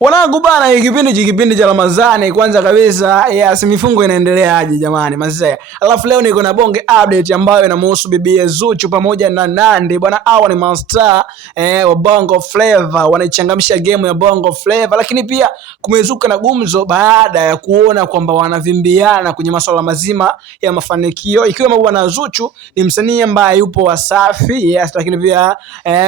Wanangu bana, kipindi cha Ramadhani kwanza kabisa, yes, mifungo inaendelea aje jamani mazee. Alafu leo niko na bonge update ambayo inamhusu bibi Zuchu pamoja na Nandy bwana. Hao ni master wa Bongo Flava, wanaichangamsha game ya Bongo Flava, lakini pia kumezuka na gumzo baada ya kuona kwamba wanavimbiana kwenye masuala mazima ya mafanikio, ikiwa bwana Zuchu ni msanii ambaye yupo Wasafi, yes, lakini pia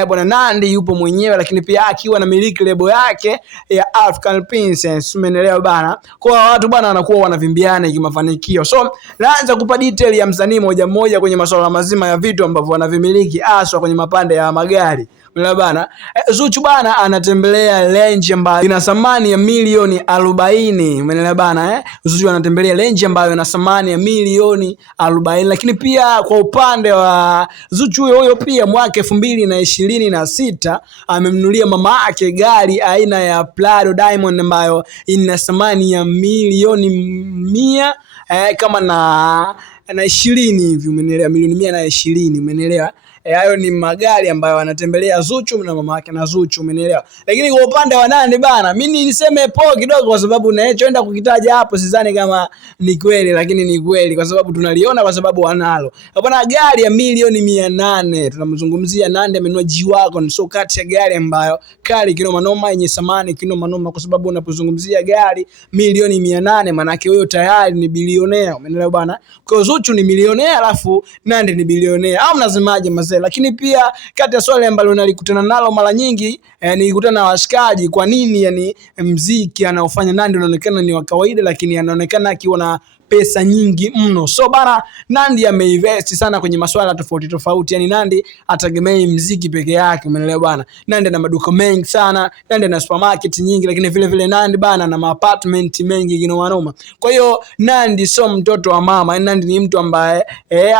bwana Nandy yupo mwenyewe, lakini pia akiwa na miliki lebo yake ya African Princess, umeelewa bana. Kwa watu bana wanakuwa wanavimbiana kimafanikio. So naanza kupa detail ya msanii moja moja kwenye masuala mazima ya vitu ambavyo wanavimiliki, hasa kwenye mapande ya magari. Umeelewa bana. Zuchu bana anatembelea range ambayo ina thamani ya milioni 40. Umeelewa bana. Zuchu anatembelea range ambayo ina thamani ya milioni 40. Lakini pia kwa upande wa Zuchu huyo pia mwaka 2026 amemnunulia mama yake gari aina ya Prado Diamond ambayo ina thamani ya milioni 100 kama na 20 hivi, umeelewa, milioni 120, umeelewa. Hayo ni magari ambayo anatembelea Zuchu na mama yake na Zuchu, umeelewa. Lakini kwa upande wa Nandy bana, mimi niseme poa kidogo kwa sababu naenda kukitaja hapo sidhani kama ni kweli, lakini ni kweli kwa sababu tunaliona, kwa sababu wanalo. Bana, gari ya milioni 800 tunamzungumzia Nandy amenunua G-Wagon, so kati ya gari ambayo kali kinoma noma, yenye thamani kinoma noma, kwa sababu unapozungumzia gari milioni 800 maana yake huyo tayari ni bilionea, umeelewa bana. Kwa Zuchu ni milionea alafu Nandy ni bilionea, au mnasemaje mazee? Lakini pia kati ya swali ambalo nalikutana nalo mara nyingi nilikutana na washikaji, kwa nini yani mziki anaofanya Nandy unaonekana ni wa kawaida lakini anaonekana akiwa na pesa nyingi mno. So bana, Nandy ameinvest sana kwenye masuala tofauti tofauti. Yani Nandy ategemei mziki peke yake, umeelewa bana. Nandy ana maduka mengi sana, Nandy ana supermarket nyingi, lakini vile vile Nandy bana na apartment mengi kinoma noma. Kwa hiyo Nandy sio mtoto wa mama. Nandy ni mtu ambaye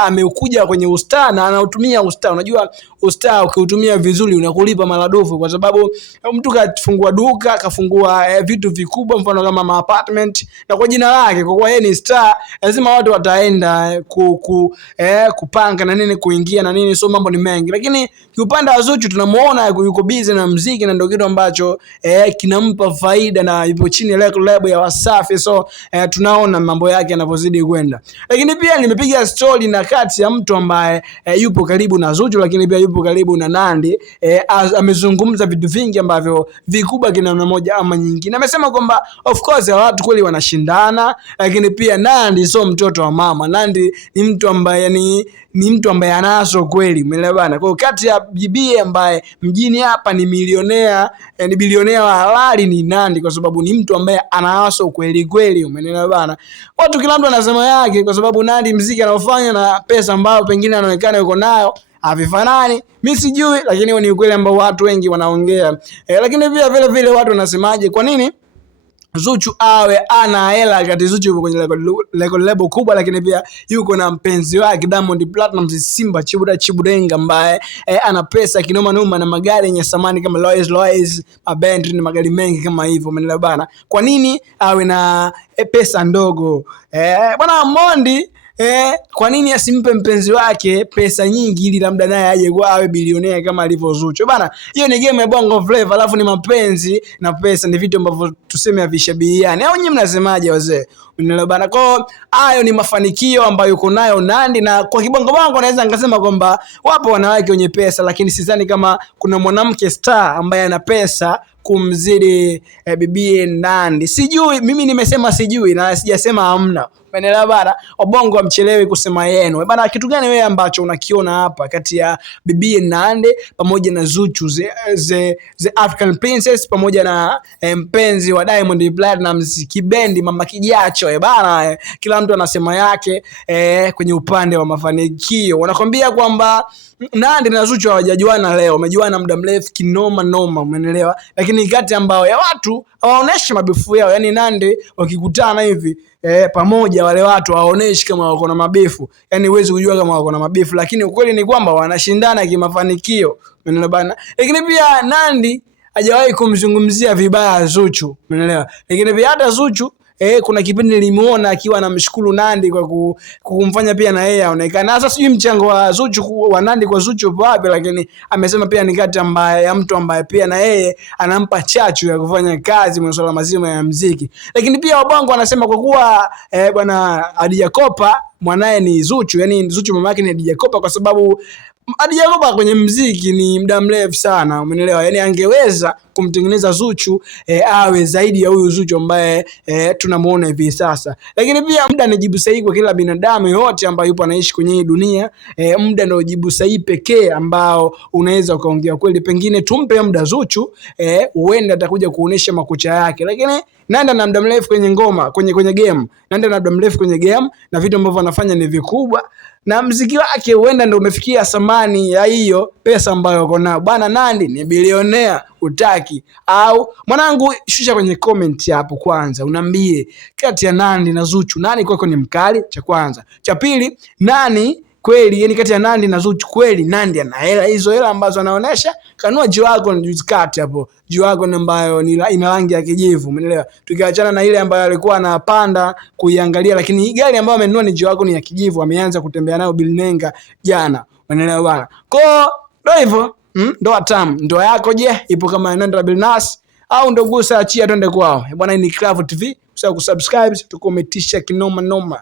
amekuja kwenye ustaa na anautumia ustaa. Unajua ustaa ukiutumia vizuri unakulipa maradufu, kwa sababu mtu kafungua duka, kafungua vitu vikubwa, mfano kama apartment, na kwa jina lake, kwa kuwa yeye ni star, lazima watu wataenda kupanga na nini, kuingia na nini, so mambo ni mengi. Lakini kiupande wa Zuchu tunamuona yuko busy na muziki, na ndio kitu ambacho kinampa faida, na yupo chini ya lebo ya Wasafi, so tunaona mambo yake yanapozidi kwenda. Lakini pia nimepiga story na kati ya mtu ambaye yupo karibu na Zuchu, lakini pia yupo karibu na Nandy. Amezungumza vitu vingi ambavyo vikubwa kina namna moja ama nyingine. Amesema kwamba of course watu kweli wanashindana, lakini pia Nandy sio mtoto wa mama. Nandy ni mtu ambaye ni mtu ambaye anaso kweli, umeelewa bana. Kwa kati ya bibi ambaye mjini hapa ni milionea, ni bilionea wa halali ni Nandy, kwa sababu ni mtu ambaye anaso kweli kweli, umeelewa bana. Watu kila mtu anasema yake, kwa sababu Nandy muziki anaofanya na pesa ambayo pengine anaonekana yuko nayo havifanani, mimi sijui, lakini ni ukweli ambao watu wengi wanaongea. Lakini pia vile vile watu wanasemaje, kwa nini Zuchu awe ana hela kati Zuchu yuko kwenye lebo kubwa, lakini pia yuko na mpenzi wake Diamond Platnumz, Simba Chibudenga, ambaye ana pesa kinoma noma na magari yenye thamani kama Rolls, Bentley na magari mengi kama hivyo, umeelewa bana. Kwa nini awe na pesa ndogo? Bwana Mondi kwa nini asimpe mpenzi wake pesa nyingi ili labda naye aje kwa awe bilionea kama alivyo Zuchu bana? Hiyo ni game ya Bongo Flava, alafu ni mapenzi na pesa ni vitu ambavyo tuseme havishabihiani, au nyinyi mnasemaje wazee? Unaelewa bana. Kwa hayo ni mafanikio ambayo yuko nayo Nandy, na kwa kibongo bongo naweza ngasema kwamba wapo wanawake wenye pesa, lakini sidhani kama kuna mwanamke star ambaye ana pesa kumzidi bibi Nandy. Sijui, mimi nimesema sijui na sijasema hamna. Umeelewa bana? Wabongo wamchelewi kusema yenu. Bana, kitu gani wewe ambacho unakiona hapa kati ya bibi Nandy pamoja na Zuchu, the African Princess, pamoja na mpenzi wa Diamond Platnumz, kibendi mama kijacho bana? Kila mtu anasema yake kwenye upande wa mafanikio. Wanakwambia kwamba Nandy na Zuchu hawajajuana leo, wamejuana muda mrefu kinoma noma, umeelewa. Lakini kati ambao ya watu hawaoneshi mabifu yao, yani Nandy wakikutana hivi pamoja, wale watu hawaoneshi kama wako na mabifu, yani huwezi kujua kama wako na mabifu, lakini ukweli ni kwamba wanashindana kimafanikio, umeelewa bana. Lakini pia Nandy hajawahi kumzungumzia vibaya Zuchu, umeelewa. Lakini pia hata Zuchu kuna kipindi nilimuona akiwa anamshukuru Nandy kwa kumfanya pia na yeye aonekane. Sasa sijui mchango wa Zuchu wa Nandy kwa Zuchu wapi, lakini amesema pia ni kati ya mtu ambaye pia na yeye anampa chachu ya kufanya kazi masuala mazima ya muziki. Lakini pia wabongo wanasema kwa kuwa bwana Hadija Kopa mwanae ni Zuchu, yani Zuchu mama yake ni Hadija Kopa, kwa sababu Hadija Kopa kwenye muziki ni muda mrefu sana, umeelewa? Yani angeweza kumtengeneza Zuchu awe zaidi ya huyu Zuchu ambaye tunamuona hivi sasa. Lakini pia muda ni jibu sahihi kwa kila binadamu yote ambaye yupo anaishi kwenye hii dunia. Muda ndio jibu sahihi pekee ambao unaweza ukaongea kweli. Pengine tumpe muda Zuchu, huenda atakuja kuonesha makucha yake. Lakini Nandy ana muda mrefu kwenye ngoma, kwenye game. Nandy ana muda mrefu kwenye game na vitu ambavyo anafanya ni vikubwa, na muziki wake huenda ndio umefikia thamani ya hiyo pesa ambayo uko nayo. Bwana Nandy ni bilionea, utaki au mwanangu? Shusha kwenye comment hapo kwanza, unambie kati ya Nandy na Zuchu nani kwako ni mkali, cha kwanza. Cha pili, nani kweli, yani kati ya Nandy na Zuchu kweli Nandy ana hela, hizo hela ambazo anaonesha? Kanua G-Wagon juzi kati hapo, G-Wagon ambayo ina rangi ya kijivu, umeelewa? Tukiachana na ile ambayo alikuwa anapanda kuiangalia, lakini hii gari ambayo amenunua ni G-Wagon ya kijivu, ameanza kutembea nayo Bilnenga jana, umeelewa bwana? Kwa ndio hivyo, ndoa tamu. Ndoa yako je, ipo kama Nandy na Billnass au ndo gusa achia twende kwao bwana? Ni Clavoo TV, usahau kusubscribe, tukometisha kinoma noma.